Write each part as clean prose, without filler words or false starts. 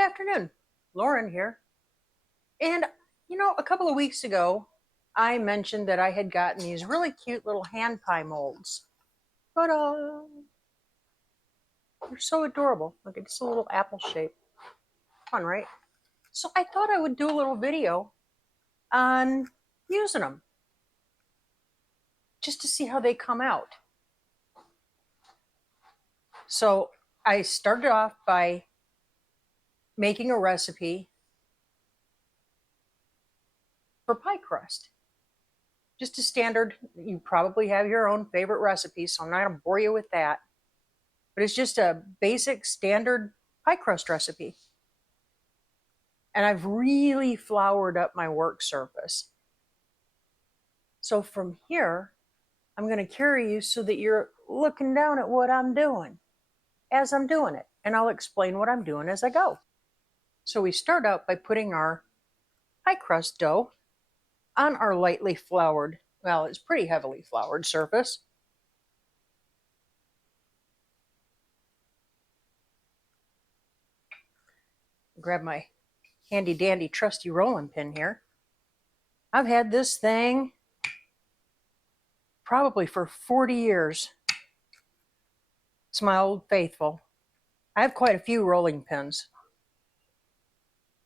afternoon. Lauren here. And, a couple of weeks ago, I mentioned that I had gotten these really cute little hand pie molds. But they're so adorable. Look, it's a little apple shape. Fun, right? So I thought I would do a little video on using them just to see how they come out. So I started off by making a recipe for pie crust. Just a standard, you probably have your own favorite recipe, so I'm not going to bore you with that. But it's just a basic standard pie crust recipe. And I've really floured up my work surface. So from here, I'm going to carry you so that you're looking down at what I'm doing as I'm doing it. And I'll explain what I'm doing as I go. So we start out by putting our pie crust dough on our lightly floured, well, it's pretty heavily floured surface. Grab my handy dandy trusty rolling pin here. I've had this thing probably for 40 years. It's my old faithful. I have quite a few rolling pins.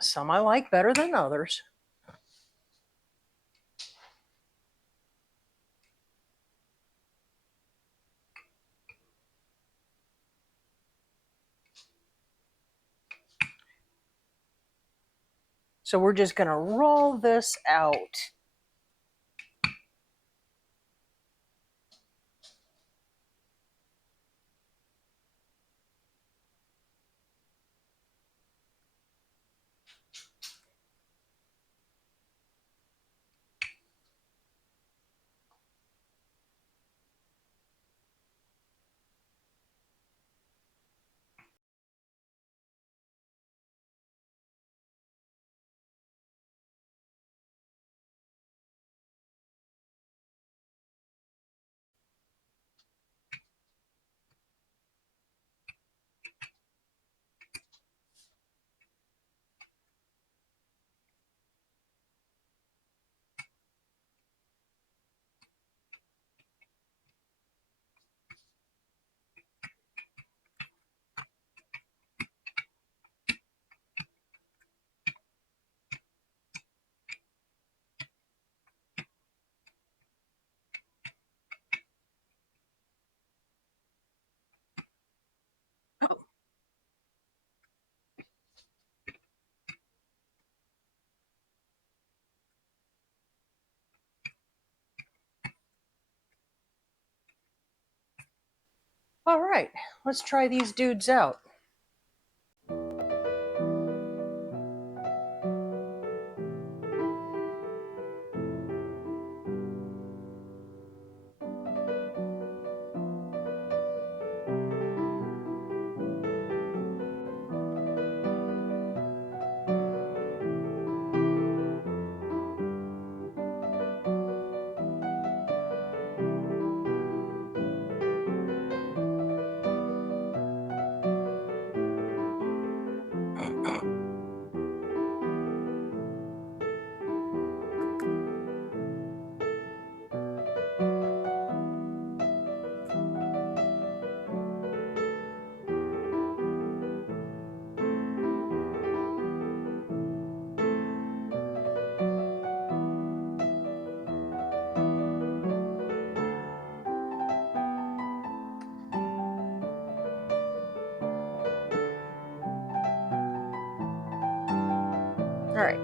Some I like better than others. So we're just going to roll this out. All right, let's try these dudes out. All right.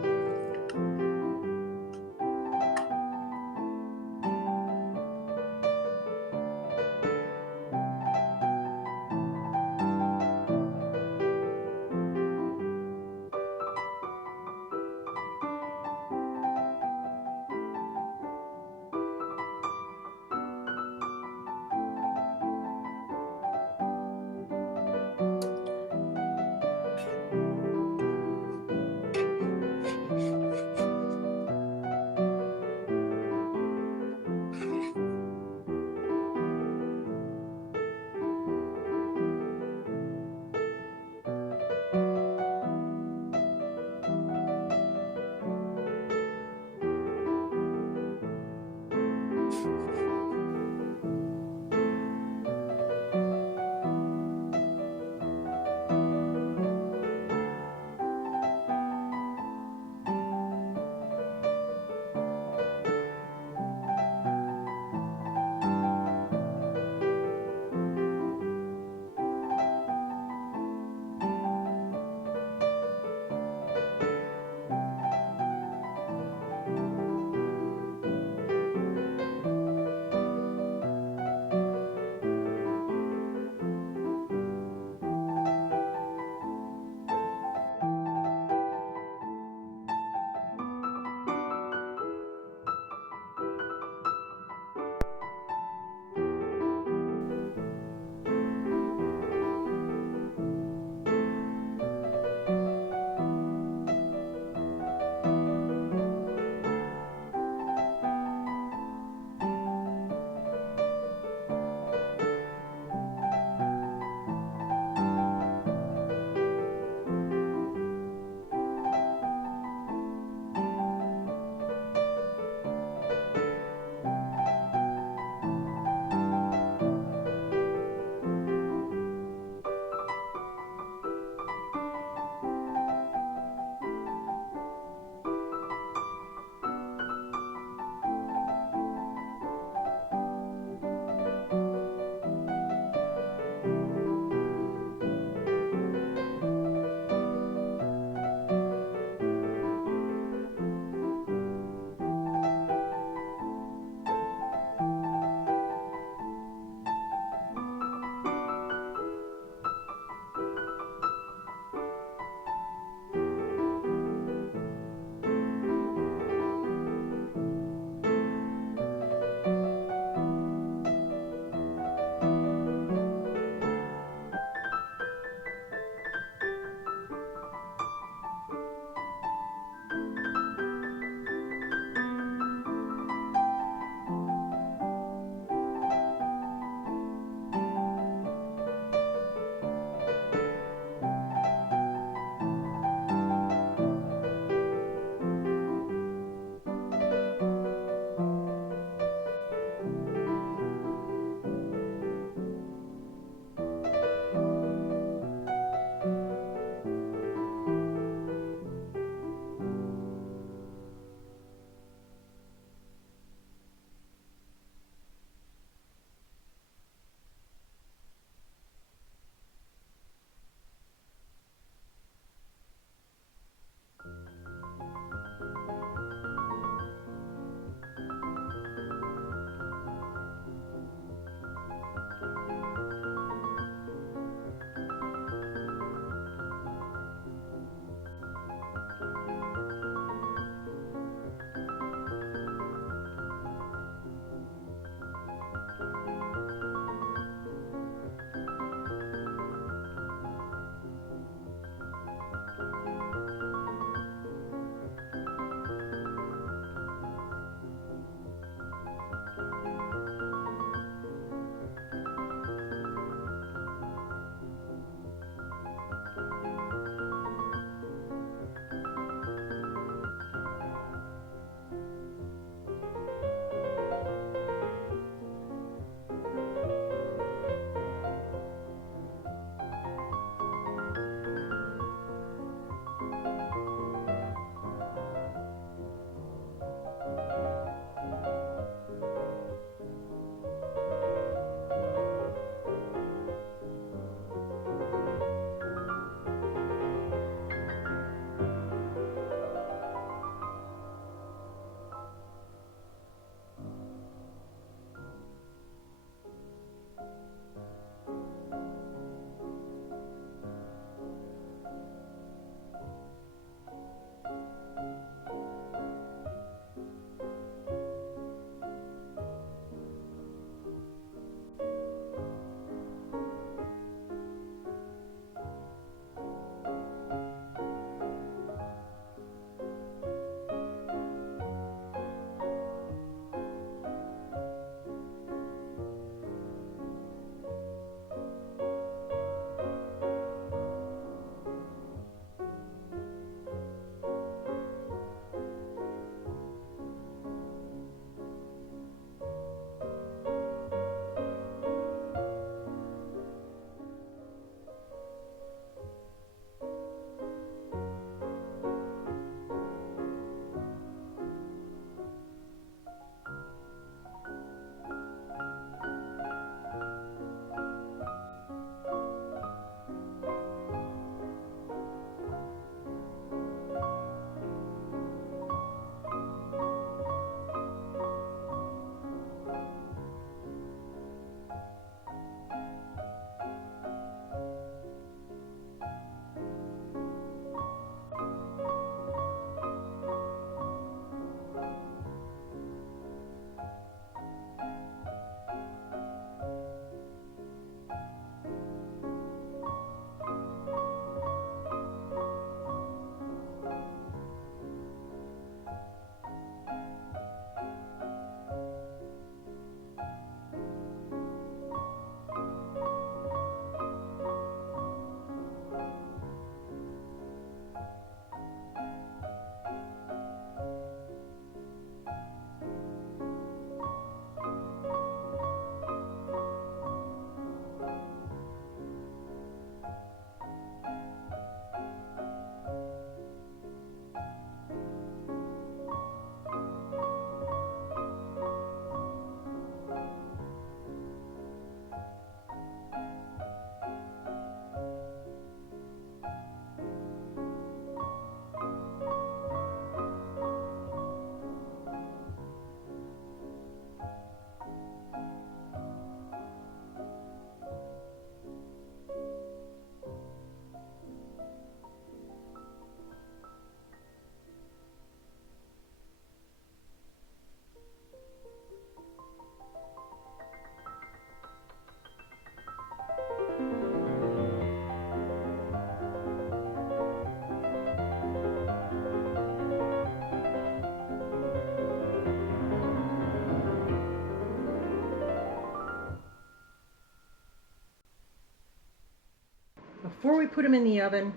before we put them in the oven,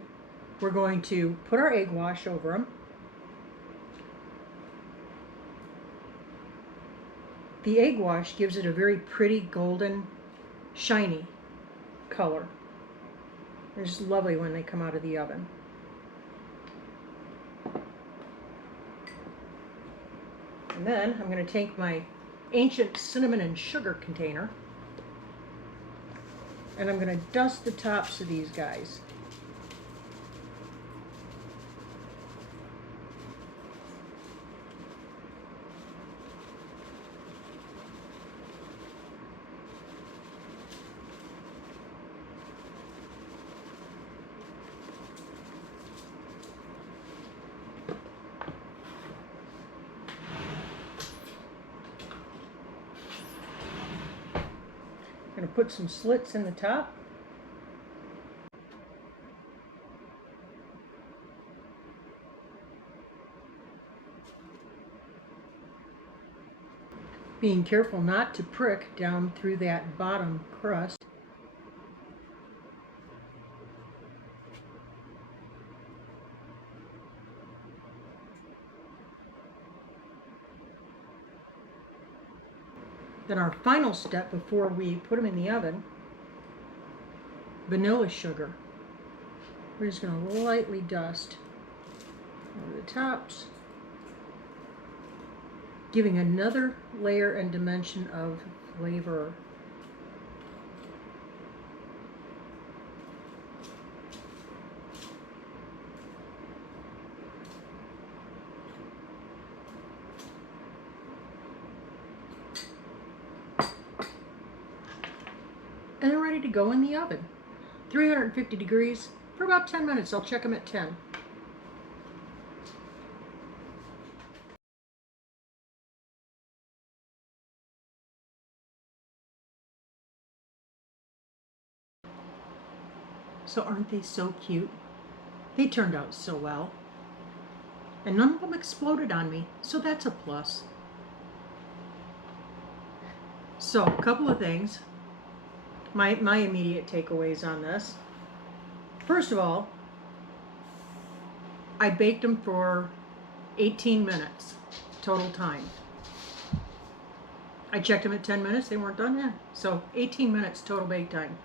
we're going to put our egg wash over them. The egg wash gives it a very pretty golden, shiny color. They're just lovely when they come out of the oven. And then I'm going to take my ancient cinnamon and sugar container, and I'm going to dust the tops of these guys. I'm going to put some slits in the top. Being careful not to prick down through that bottom crust. Then our final step before we put them in the oven, vanilla sugar. We're just going to lightly dust over the tops, giving another layer and dimension of flavor. And they're ready to go in the oven. 350 degrees for about 10 minutes. I'll check them at 10. So aren't they so cute? They turned out so well. And none of them exploded on me, so that's a plus. So a couple of things. My immediate takeaways on this. First of all, I baked them for 18 minutes total time. I checked them at 10 minutes, they weren't done yet. So 18 minutes total bake time.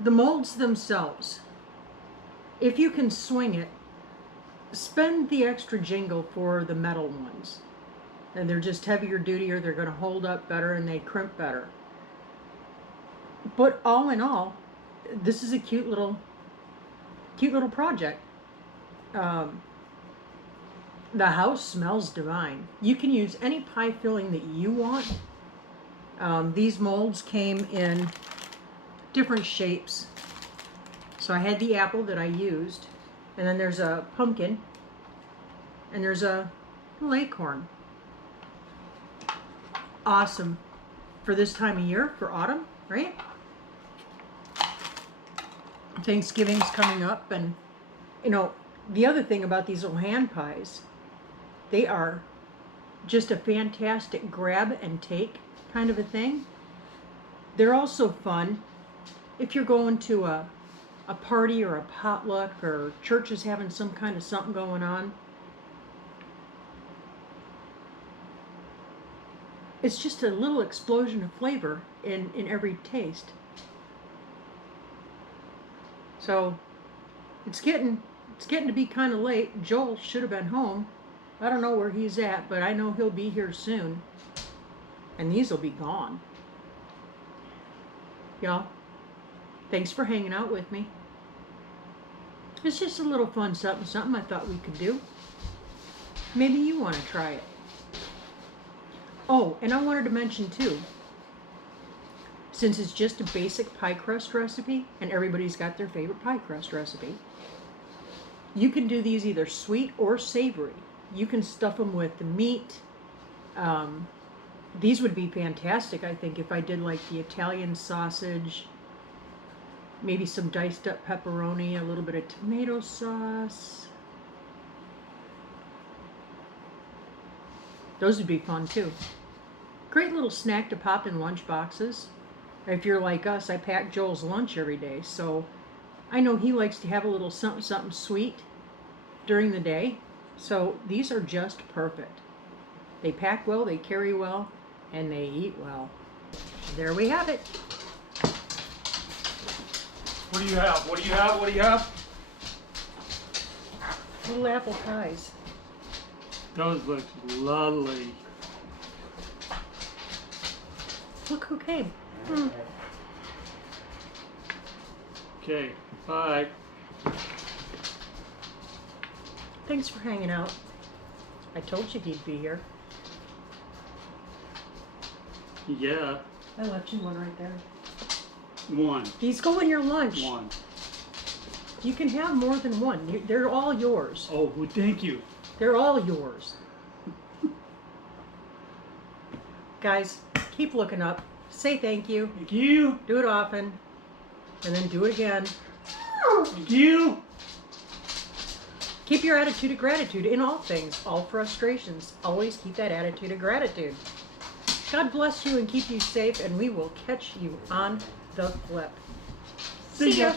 The molds themselves, if you can swing it, spend the extra jingle for the metal ones. And they're just heavier duty, or they're going to hold up better and they crimp better. But all in all, this is a cute little project. The house smells divine. You can use any pie filling that you want. These molds came in different shapes. So I had the apple that I used, and then there's a pumpkin, and there's a little acorn. Awesome for this time of year, for autumn, right? Thanksgiving's coming up, and you know, the other thing about these little hand pies, they are just a fantastic grab and take kind of a thing. They're also fun if you're going to a party or a potluck, or church is having some kind of something going on. It's just a little explosion of flavor in every taste. So it's getting to be kind of late. Joel should have been home. I don't know where he's at, but I know he'll be here soon. And these will be gone. Y'all, thanks for hanging out with me. It's just a little fun something I thought we could do. Maybe you want to try it. Oh, and I wanted to mention too, since it's just a basic pie crust recipe, and everybody's got their favorite pie crust recipe, you can do these either sweet or savory. You can stuff them with the meat. These would be fantastic, I think, if I did like the Italian sausage, maybe some diced up pepperoni, a little bit of tomato sauce. Those would be fun too. Great little snack to pop in lunch boxes. If you're like us, I pack Joel's lunch every day, so I know he likes to have a little something something sweet during the day. So these are just perfect. They pack well, they carry well, and they eat well. There we have it. What do you have? What do you have? What do you have? Little apple pies. Those look lovely. Look who came. Okay, bye. Thanks for hanging out. I told you he'd be here. Yeah, I left you one right there. one. These go in your lunch. One. You can have more than one. They're all yours. Oh, well, thank you. They're all yours. Guys, keep looking up. Say thank you. Thank you. Do it often. And then do it again. Thank you. Keep your attitude of gratitude in all things, all frustrations. Always keep that attitude of gratitude. God bless you and keep you safe, and we will catch you on the flip. See ya.